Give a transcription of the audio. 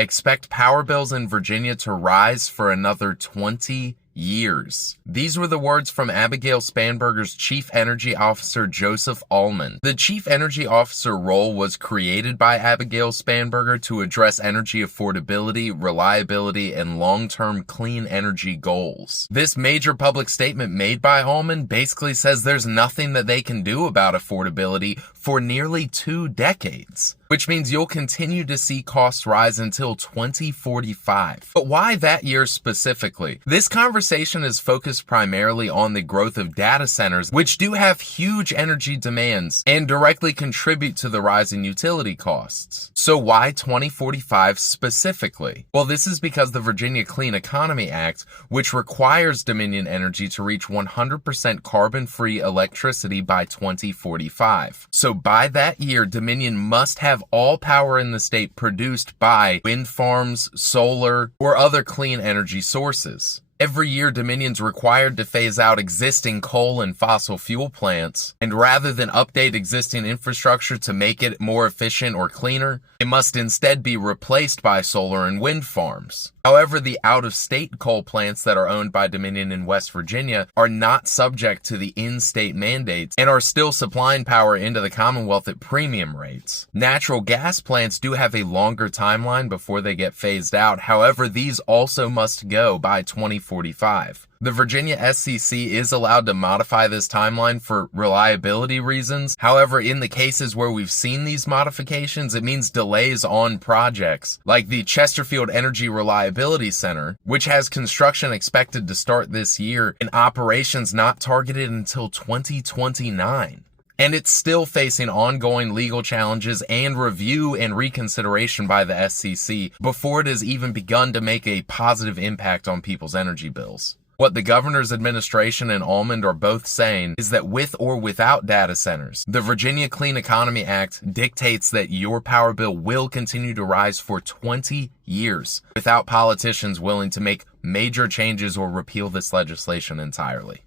expect power bills in Virginia to rise for another 20 years. These were the words from Abigail Spanberger's Chief Energy Officer Joseph Allman. The Chief Energy Officer role was created by Abigail Spanberger to address energy affordability, reliability, and long-term clean energy goals. This major public statement made by Allman basically says there's nothing that they can do about affordability for nearly 2 decades, which means you'll continue to see costs rise until 2045. But why that year specifically? This conversation is focused primarily on the growth of data centers, which do have huge energy demands and directly contribute to the rise in utility costs. So why 2045 specifically? Well, this is because the Virginia Clean Economy Act, which requires Dominion Energy to reach 100% carbon-free electricity by 2045. So by that year, Dominion must have all power in the state produced by wind farms, solar, or other clean energy sources. Every year, Dominion's required to phase out existing coal and fossil fuel plants, and rather than update existing infrastructure to make it more efficient or cleaner, it must instead be replaced by solar and wind farms. However, the out-of-state coal plants that are owned by Dominion in West Virginia are not subject to the in-state mandates and are still supplying power into the Commonwealth at premium rates. Natural gas plants do have a longer timeline before they get phased out. However, these also must go by 2045. The Virginia SCC is allowed to modify this timeline for reliability reasons. However, in the cases where we've seen these modifications, it means delays on projects, like the Chesterfield Energy Reliability Center, which has construction expected to start this year and operations not targeted until 2029. And it's still facing ongoing legal challenges and review and reconsideration by the SCC before it has even begun to make a positive impact on people's energy bills. What the governor's administration and Allman are both saying is that with or without data centers, the Virginia Clean Economy Act dictates that your power bill will continue to rise for 20 years without politicians willing to make major changes or repeal this legislation entirely.